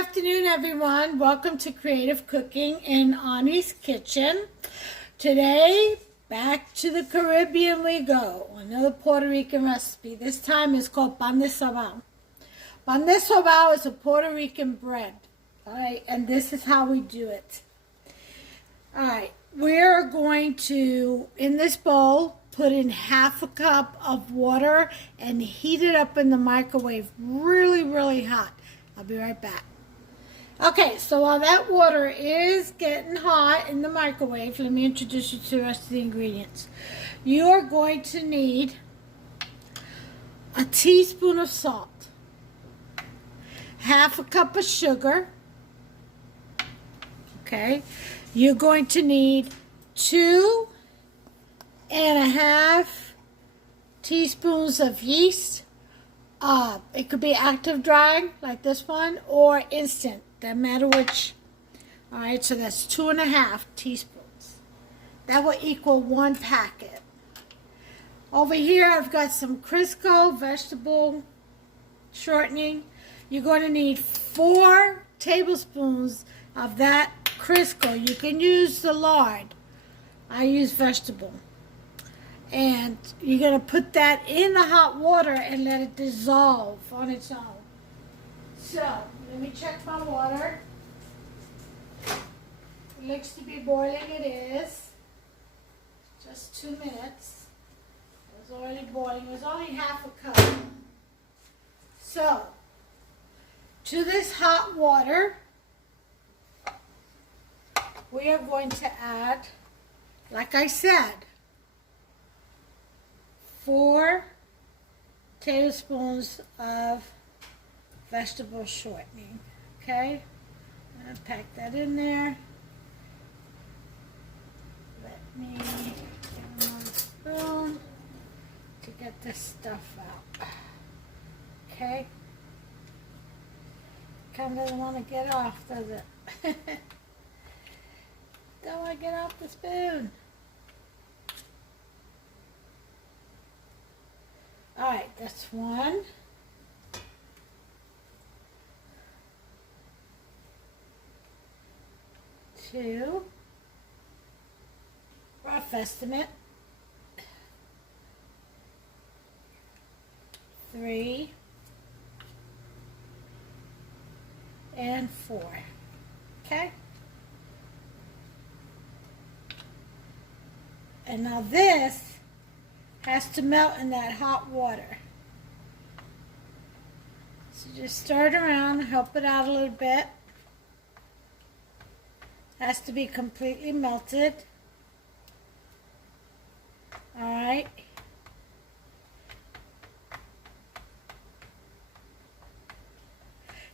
afternoon, everyone. Welcome to Creative Cooking in Ani's Kitchen. Today, back to the Caribbean we go. Another Puerto Rican recipe. This time is called pan de Sobao. Pan de Sobao is a Puerto Rican bread. Alright, and this is how we do it. Alright, we're going to, in this bowl, put in half a cup of water and heat it up in the microwave really hot. I'll be right back. Okay, so while that water is getting hot in the microwave, let me introduce you to the rest of the ingredients. You are going to need a teaspoon of salt, half a cup of sugar, okay? You're going to need 2.5 teaspoons of yeast. It could be active drying like this one or instant, doesn't matter which. Alright, so that's 2.5 teaspoons. That will equal 1 packet. Over here I've got some Crisco vegetable shortening. You're going to need 4 tablespoons of that Crisco. You can use the lard. I use vegetable. And you're going to put that in the hot water and let it dissolve on its own. So, let me check my water. It looks to be boiling. It is. Just 2 minutes. It was already boiling. It was only half a cup. So, to this hot water, we are going to add, like I said, 4 tablespoons of vegetable shortening. Okay, I'm going to pack that in there. Let me get another spoon to get this stuff out. Okay, kind of doesn't want to get off, does it? Don't want to get off the spoon. Alright, that's 1. 2. Rough estimate. 3. And 4. Okay? And now this has to melt in that hot water. So just stir it around, help it out a little bit. Has to be completely melted. Alright.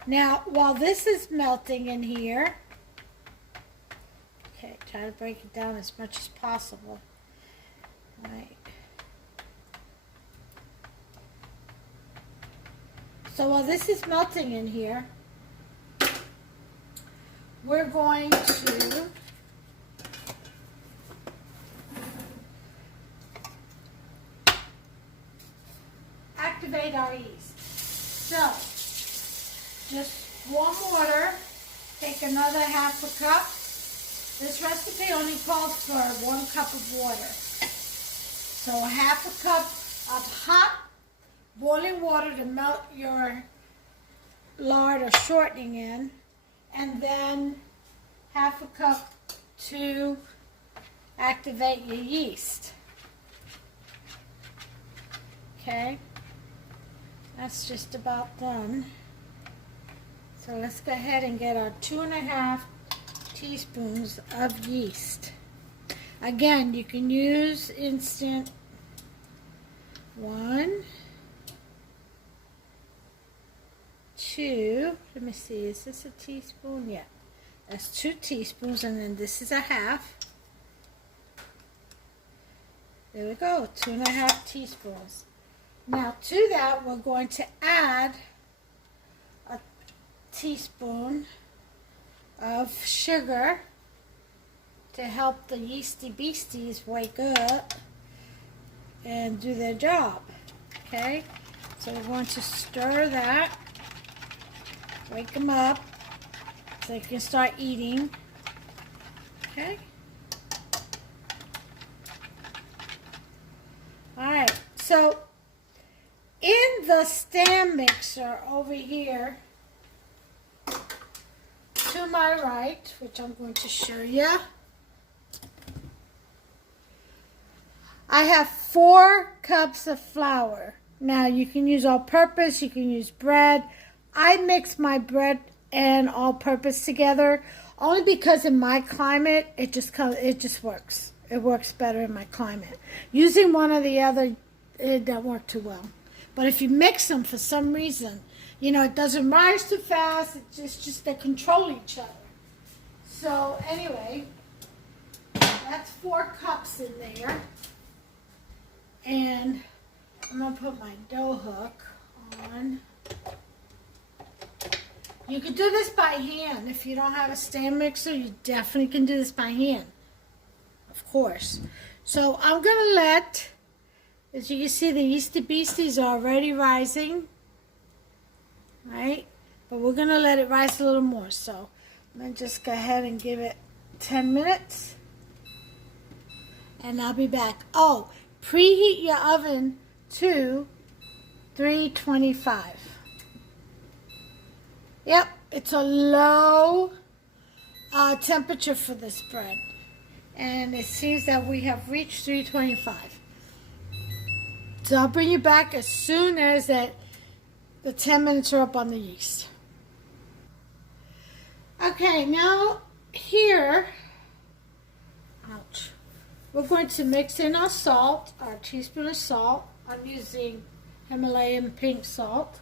Now, while this is melting in here, okay, try to break it down as much as possible. Alright. So while this is melting in here, we're going to activate our yeast. So, just warm water, take another half a cup. This recipe only calls for 1 cup of water. So half a cup of hot boiling water to melt your lard or shortening in, and then half a cup to activate your yeast. Okay, that's just about done. So let's go ahead and get our 2.5 teaspoons of yeast. Again, you can use instant. 1, 2, let me see, is this a teaspoon? Yeah, that's 2 teaspoons, and then this is a half. There we go, 2.5 teaspoons. Now to that, we're going to add a teaspoon of sugar to help the yeasty beasties wake up and do their job. Okay, so we're going to stir that, wake them up. so you can start eating. Okay. Alright, so in the stand mixer over here, to my right, which I'm going to show you, I have 4 cups of flour. Now you can use all-purpose, you can use bread. I mix my bread and all-purpose together only because in my climate it just works. It works better in my climate. Using one or the other, it doesn't work too well. But if you mix them for some reason, you know, it doesn't rise too fast. It's just they control each other. So anyway, that's 4 cups in there. And I'm going to put my dough hook on. You can do this by hand. If you don't have a stand mixer, you definitely can do this by hand. Of course. So I'm going to let, as you can see, the yeasty beasties are already rising. Right? But we're going to let it rise a little more. So I'm going to just go ahead and give it 10 minutes. And I'll be back. Oh, preheat your oven to 325. Yep, it's a low temperature for this bread. And it seems that we have reached 325. So I'll bring you back as soon as the 10 minutes are up on the yeast. Okay, now here, ouch, we're going to mix in our salt, our teaspoon of salt. I'm using Himalayan pink salt.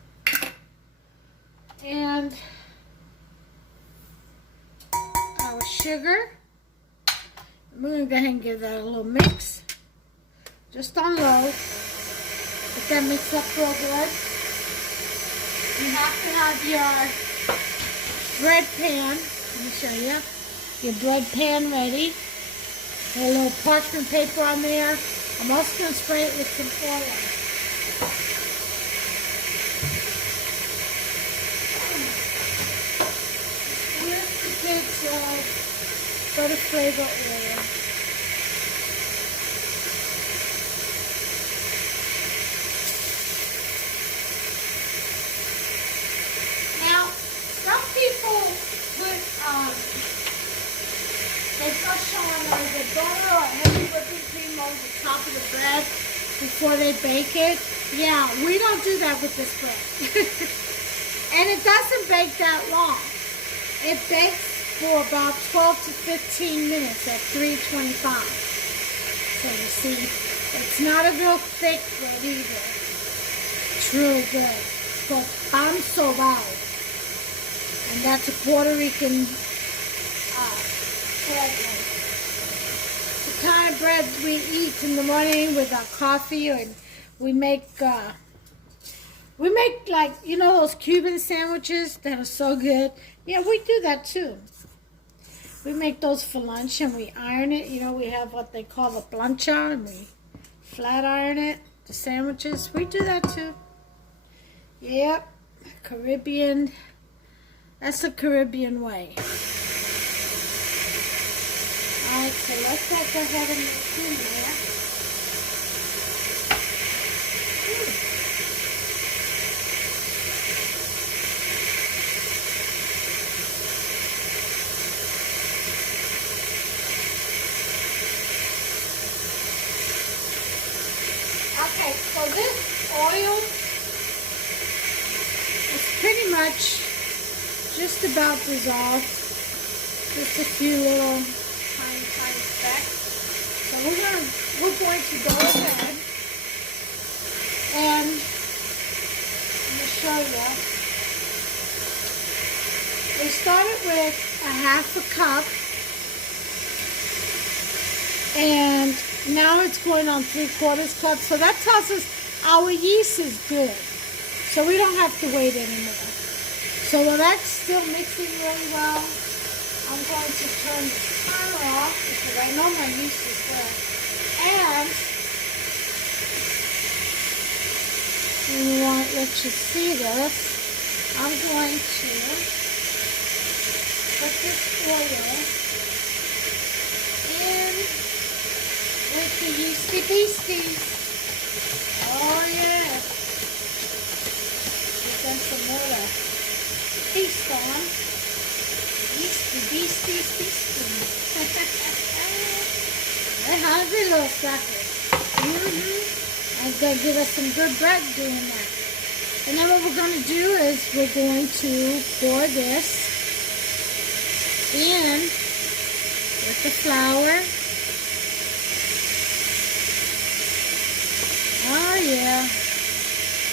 And our sugar. We're going to go ahead and give that a little mix. Just on low. Let that mix up real good. You have to have your bread pan. Let me show you. Your bread pan ready. A little parchment paper on there. I'm also going to spray it with some oil. Butter flavor oil. Now, some people put they brush on either butter or heavy whipping cream over the top of the bread before they bake it. Yeah, we don't do that with this bread. And it doesn't bake that long. It bakes for about 12 to 15 minutes at 325. So you see, it's not a real thick bread either. It's really good. It's called Sobao. And that's a Puerto Rican bread. It's the kind of bread we eat in the morning with our coffee, and we make like, you know, those Cuban sandwiches that are so good. Yeah, we do that too. We make those for lunch and we iron it. You know, we have what they call the plancha and we flat iron it, the sandwiches. We do that too. Yep, Caribbean. That's the Caribbean way. Alright, so let's go ahead and mix in there. Okay, so this oil is pretty much just about dissolved. Just a few little tiny specks. So we're going to go ahead and I'm going to show you. We started with a half a cup and now it's going on 3/4 cup. So that tells us our yeast is good. So we don't have to wait anymore. So while that's still mixing really well, I'm going to turn the timer off because I know my yeast is good. And we want to let you see this. I'm going to put this oil in with the yeasty beasties. Oh yeah. Give them some more to feast on. Yeasty beasties feasting. They're hungry little suckers. And it's going to give us some good bread doing that. And then what we're going to do is we're going to pour this in with the flour. Oh yeah.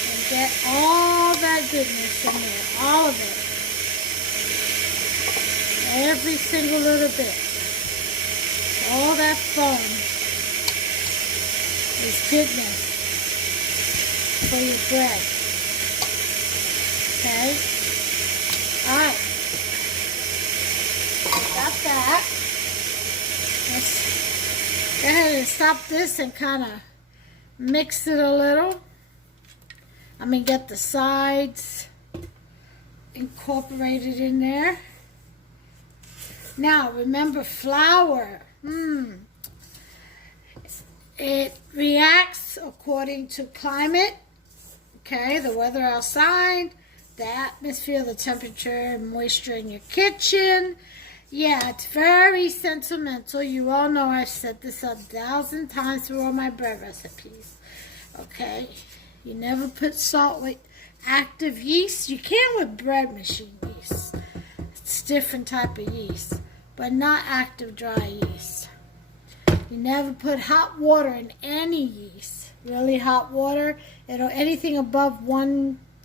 And get all that goodness in there. All of it. Every single little bit. All that foam is goodness for your bread. Okay? Alright. Got that. Let's go ahead and stop this and kind of mix it a little. Get the sides incorporated in there. Now, remember flour. It reacts according to climate. Okay, the weather outside, the atmosphere, the temperature, moisture in your kitchen. Yeah, it's very sentimental. You all know I've said this 1,000 times through all my bread recipes. Okay, you never put salt with active yeast. You can with bread machine yeast. It's a different type of yeast, but not active dry yeast. You never put hot water in any yeast. Really hot water. Anything above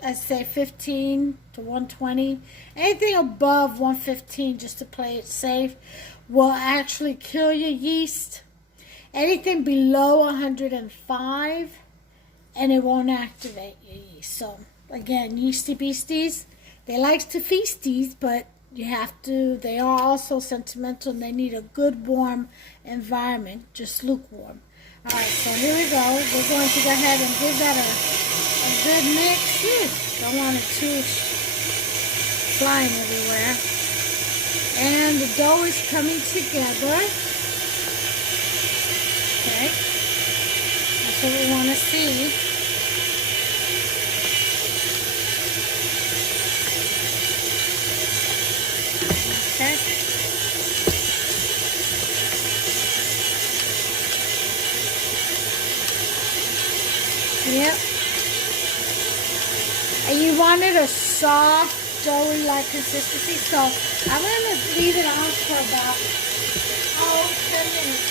I'd say 15 to 120. Anything above 115, just to play it safe, will actually kill your yeast. Anything below 105, and it won't activate your yeast. So again, yeasty beasties, they like to feasties, but they are also sentimental, and they need a good warm environment, just lukewarm. Alright, so here we go. We're going to go ahead and give that a good mix. Don't want it too flying everywhere. And the dough is coming together. Okay. That's what we want to see. Okay. Yep. And you wanted a soft, doughy-like consistency, so I'm going to leave it on for about 10 minutes.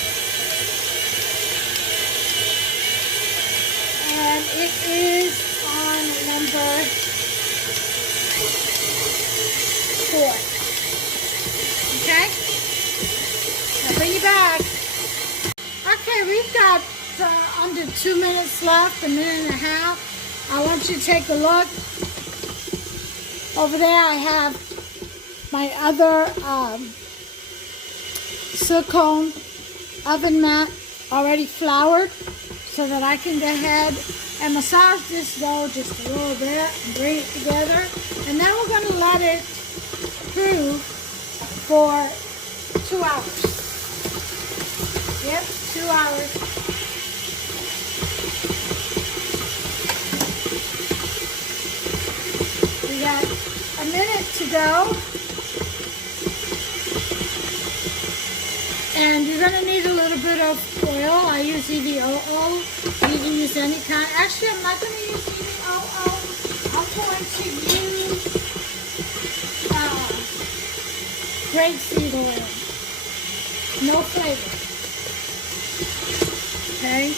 And it is on number 4. Okay? I'll bring you back. Okay, we've got under 2 minutes left, a minute and a half. I want you to take a look. Over there I have my other silicone oven mat already floured, so that I can go ahead and massage this dough just a little bit and bring it together. And then we're going to let it prove for 2 hours. Yep, 2 hours. We got a minute to go. And you're going to need a little bit of oil. I use EVO oil. You can use any kind. Actually, I'm not going to use EVO oil. I'm going to use grapeseed oil. No flavor. Okay?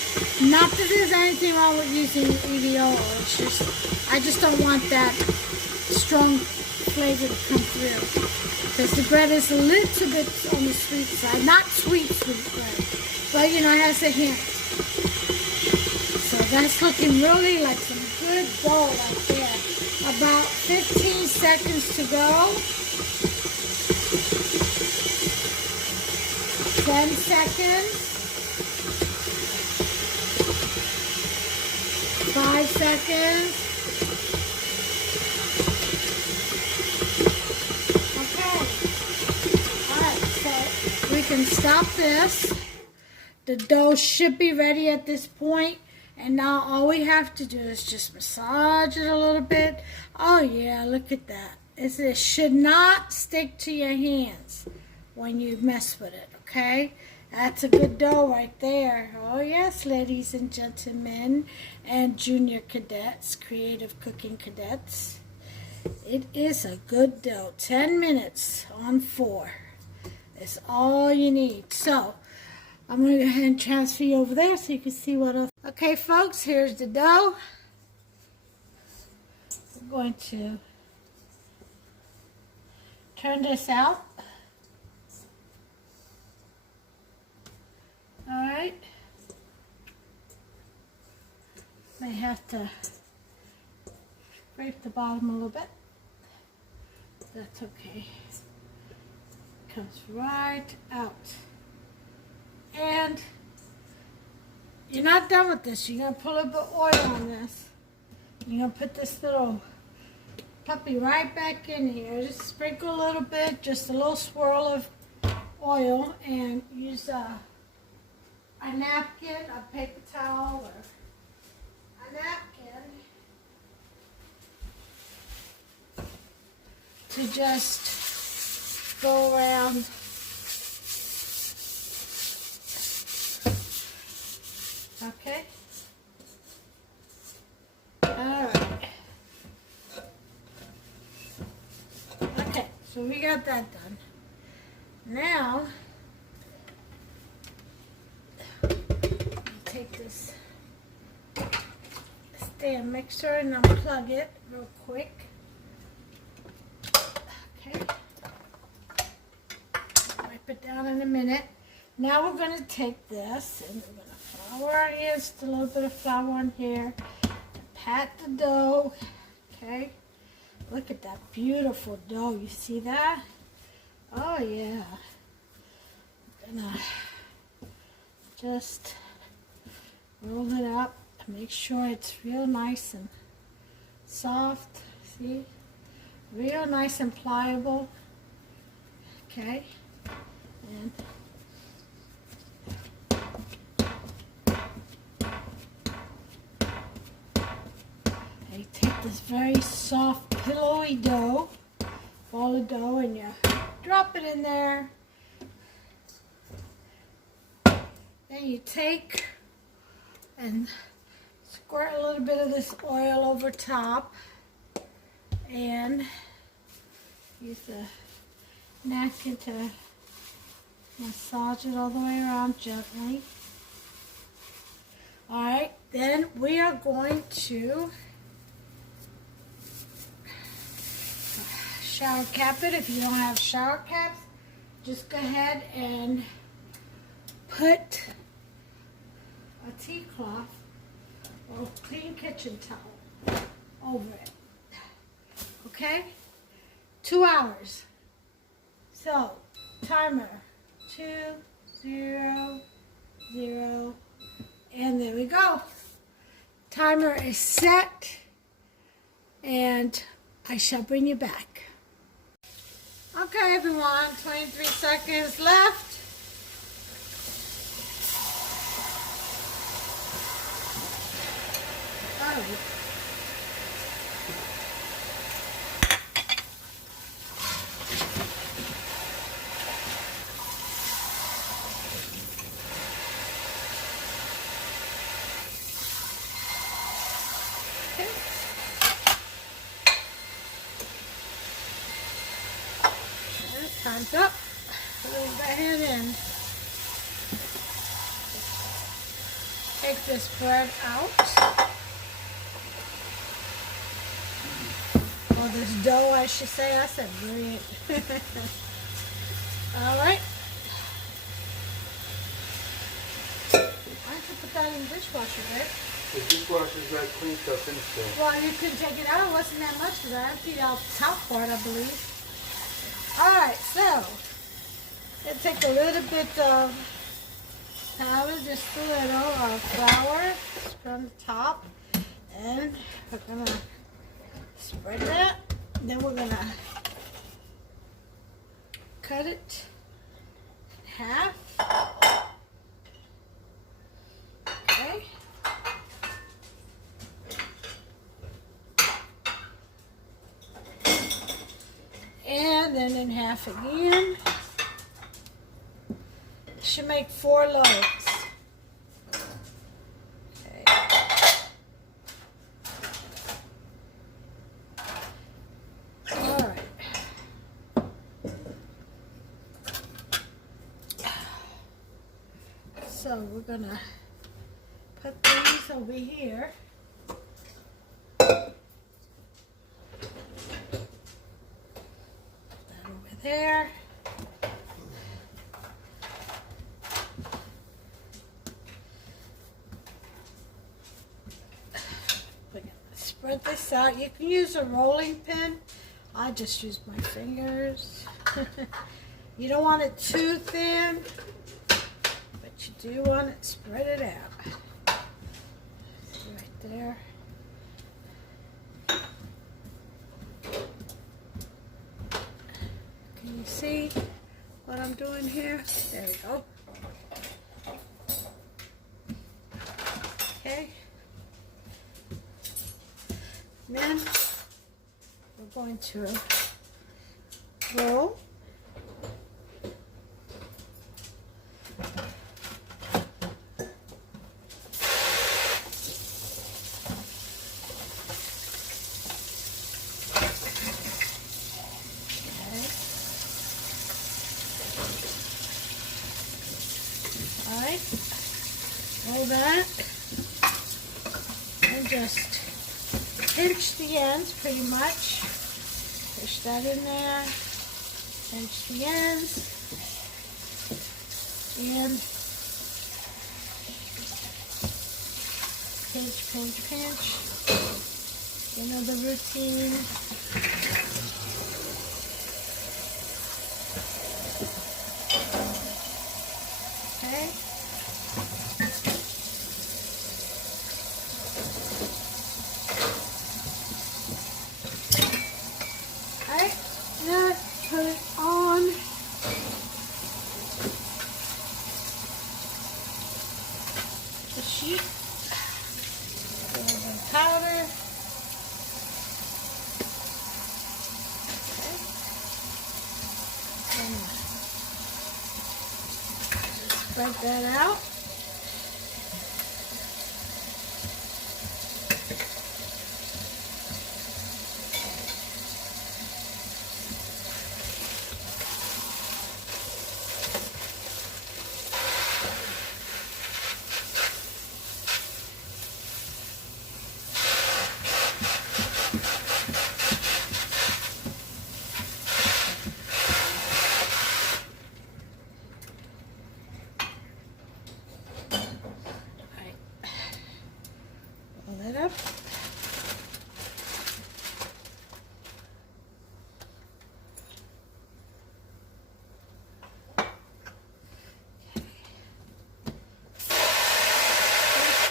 Not that there's anything wrong with using EVO oil. It's just, I just don't want that strong flavor to come through. Because the bread is a little bit on the sweet side. Not sweet bread. But, it has a hint. So that's looking really like some good dough right there. About 15 seconds to go. 10 seconds. 5 seconds. we can stop this. The dough should be ready at this point. And now all we have to do is just massage it a little bit. Oh yeah, look at that. It should not stick to your hands when you mess with it, okay? That's a good dough right there. Oh yes, ladies and gentlemen and junior cadets, creative cooking cadets. It is a good dough. 10 minutes on 4 is all you need. So, I'm going to go ahead and transfer you over there so you can see what else. Okay, folks, here's the dough. We're going to turn this out. Alright. May have to scrape the bottom a little bit. That's okay. Comes right out. And you're not done with this. You're going to put a little bit of oil on this. You're going to put this little puppy right back in here. Just sprinkle a little bit, just a little swirl of oil, and use a napkin, a paper towel, or a napkin to just go around. Okay. Alright. Okay, so we got that done. Now, take this stand mixer and unplug it real quick. Okay. Wipe it down in a minute. Now we're going to take this and we're going to flour our hands, just a little bit of flour on here. Pat the dough. Okay. Look at that beautiful dough. You see that? Oh yeah. I'm going to just roll it up. Make sure it's real nice and soft. See? Real nice and pliable. Okay. And you take this very soft, pillowy dough, ball of dough, and you drop it in there. Then you take and squirt a little bit of this oil over top and use the napkin to massage it all the way around gently. Alright, then we are going to shower cap it. If you don't have shower caps, just go ahead and put a tea cloth or a clean kitchen towel over it. Okay? 2 hours. So, timer 2, 0, 0, and there we go. Timer is set, and I shall bring you back. Okay, everyone, 23 seconds left. Oh. Okay. Time's up. We'll go ahead and take this bread out. Or this dough, I should say. I said bread. Alright. Why don't you put that in the dishwasher, babe? The dishwasher's got clean stuff in still. Well, you can take it out. It wasn't that much because I emptied out the top part, I believe. Alright, so let's take a little bit of powder, just a little of flour from the top, and we're gonna spread that. Then we're gonna cut it half. Okay. And then in half again. Should make 4 loaves. Okay. All right. So we're gonna put these over here. Put that over there. Spread this out. You can use a rolling pin. I just use my fingers. You don't want it too thin, but you do want it spread it out. Right there. Can you see what I'm doing here? There we go. Okay. Then we're going to roll. All right, roll that and just pinch the ends pretty much. Push that in there. Pinch the ends. And pinch, pinch, pinch. You know the routine. Okay. Now put it on the sheet. A little bit of powder. Okay. Spread that out. Roll it up.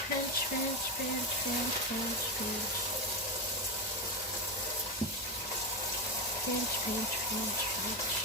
Pinch, pinch, pinch, pinch, pinch, pinch. Pinch, pinch, pinch, pinch.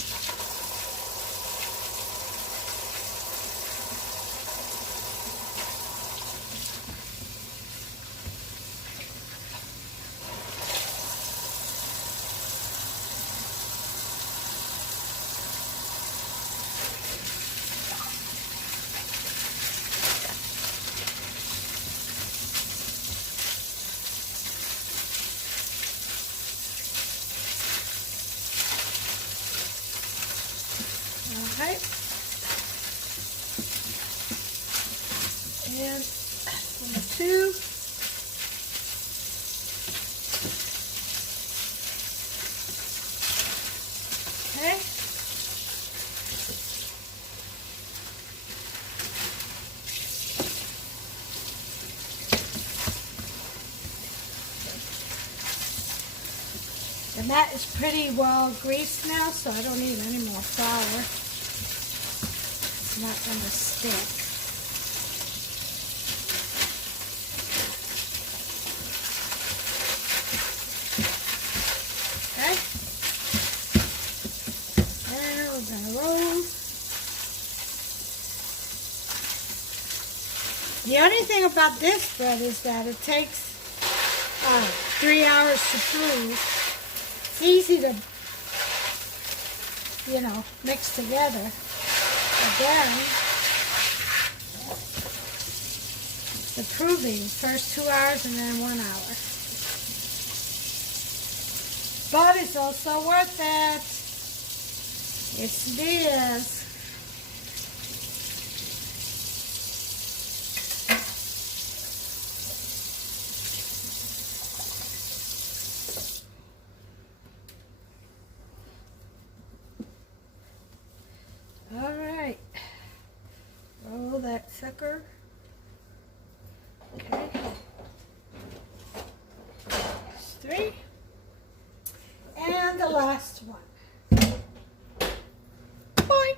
Okay. And number 2. Okay. The mat is pretty well greased now, so I don't need any more flour. It's not going to stick. Okay. And we're going to roll. The only thing about this bread is that it takes 3 hours to prove. It's easy to, mix together. Again, the proving, first 2 hours and then 1 hour. But it's also worth it. Yes, it is. All right. Roll that sucker. Okay. There's 3. And the last one. Boing.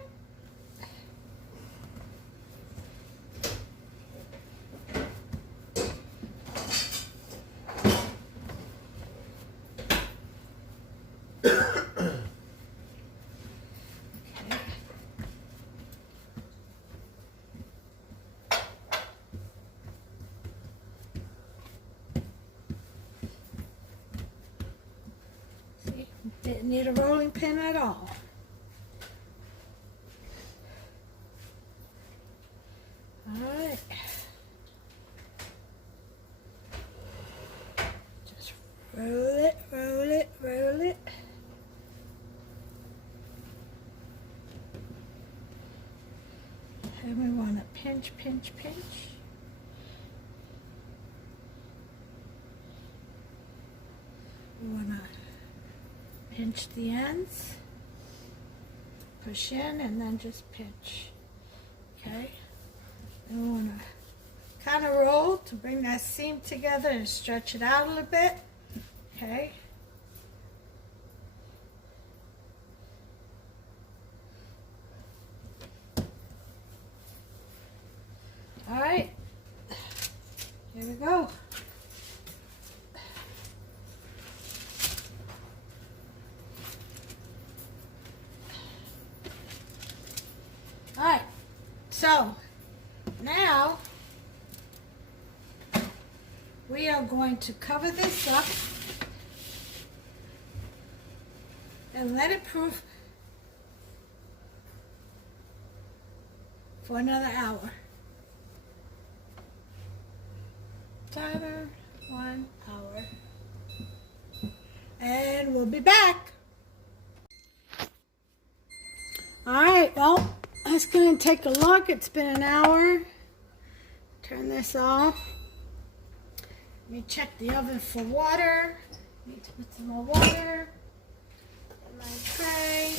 Didn't need a rolling pin at all. Alright. Just roll it, roll it, roll it. And we want to pinch, pinch, pinch. We want to pinch the ends, push in, and then just pinch. Okay? Then we want to kind of roll to bring that seam together and stretch it out a little bit. Okay? All right. Here we go. Alright, so now we are going to cover this up and let it proof for another hour. Timer, 1 hour. And we'll be back. Alright, well, let's go and take a look. It's been an hour. Turn this off. Let me check the oven for water. Need to put some more water in my tray.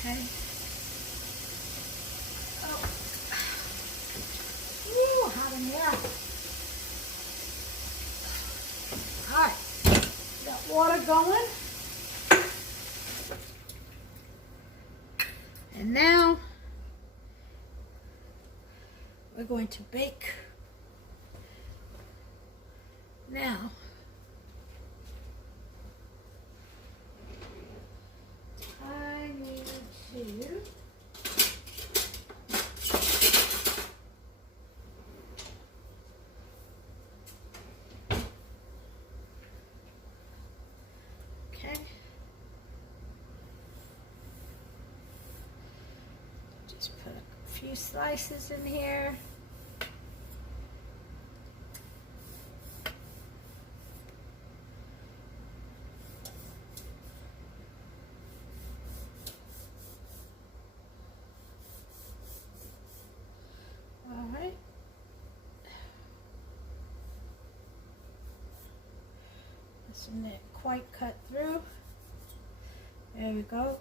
Okay. Oh. Ooh, hot in here. Alright, got water going. And now we're going to bake. Now, I need to just put a few slices in here. All right. This one didn't quite cut through. There we go.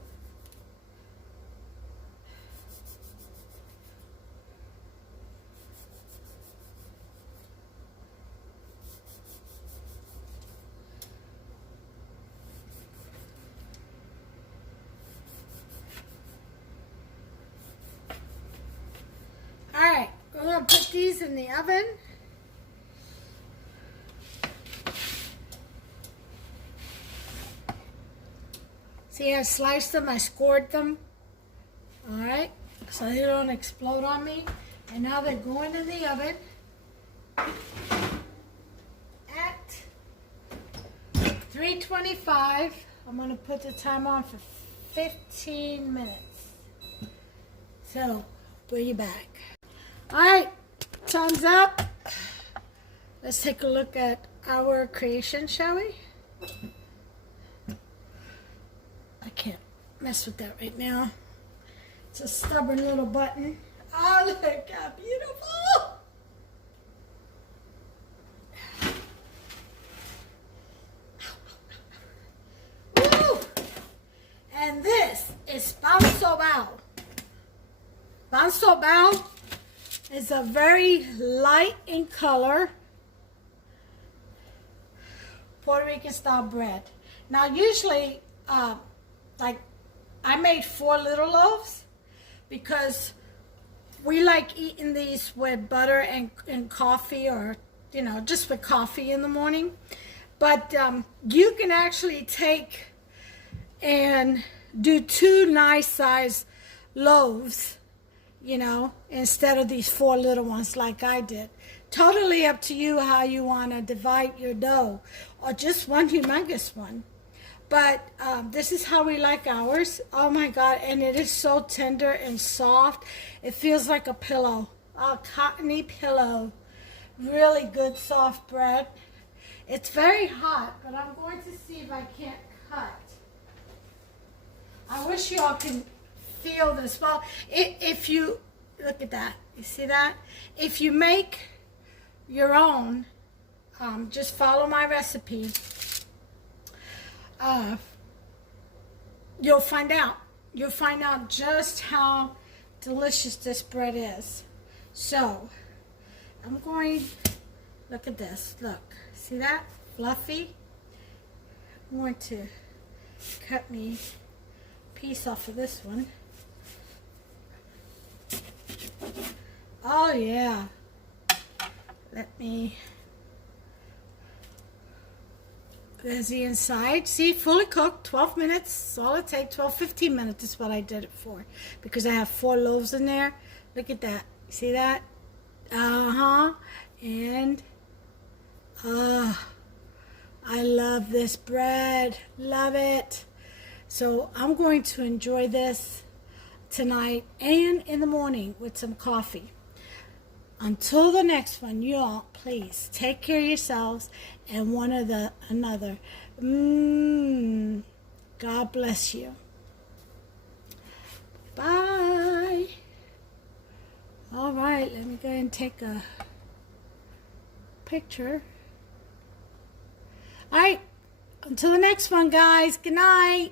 Alright, we're going to put these in the oven. See, I sliced them, I scored them. All right, so they don't explode on me. And now they're going in the oven at 325. I'm going to put the timer on for 15 minutes. So, bring you back. All right, time's up. Let's take a look at our creation, shall we? I can't mess with that right now. It's a stubborn little button. Oh, look how beautiful! Woo! And this is Sobao. Sobao is a very light in color Puerto Rican style bread. Now usually, like I made 4 little loaves because we like eating these with butter and coffee, or you know, just with coffee in the morning. But you can actually take and do 2 nice size loaves, you know, instead of these 4 little ones like I did. Totally up to you how you want to divide your dough, or just one humongous one. But this is how we like ours. Oh my God, and it is so tender and soft. It feels like a pillow, a cottony pillow. Really good soft bread. It's very hot, but I'm going to see if I can't cut. I wish you all can feel this. Well, if you, look at that, you see that? If you make your own, just follow my recipe. You'll find out. You'll find out just how delicious this bread is. So, I'm going, look at this, look. See that? Fluffy. I'm going to cut me a piece off of this one. Oh yeah. Let me, there's the inside. See, fully cooked, 12 minutes. All it takes, 15 minutes is what I did it for. Because I have 4 loaves in there. Look at that. See that? And, I love this bread. Love it. So I'm going to enjoy this tonight and in the morning with some coffee. Until the next one, you all, please take care of yourselves and one another. God bless you. Bye. All right, let me go ahead and take a picture. All right, until the next one, guys. Good night.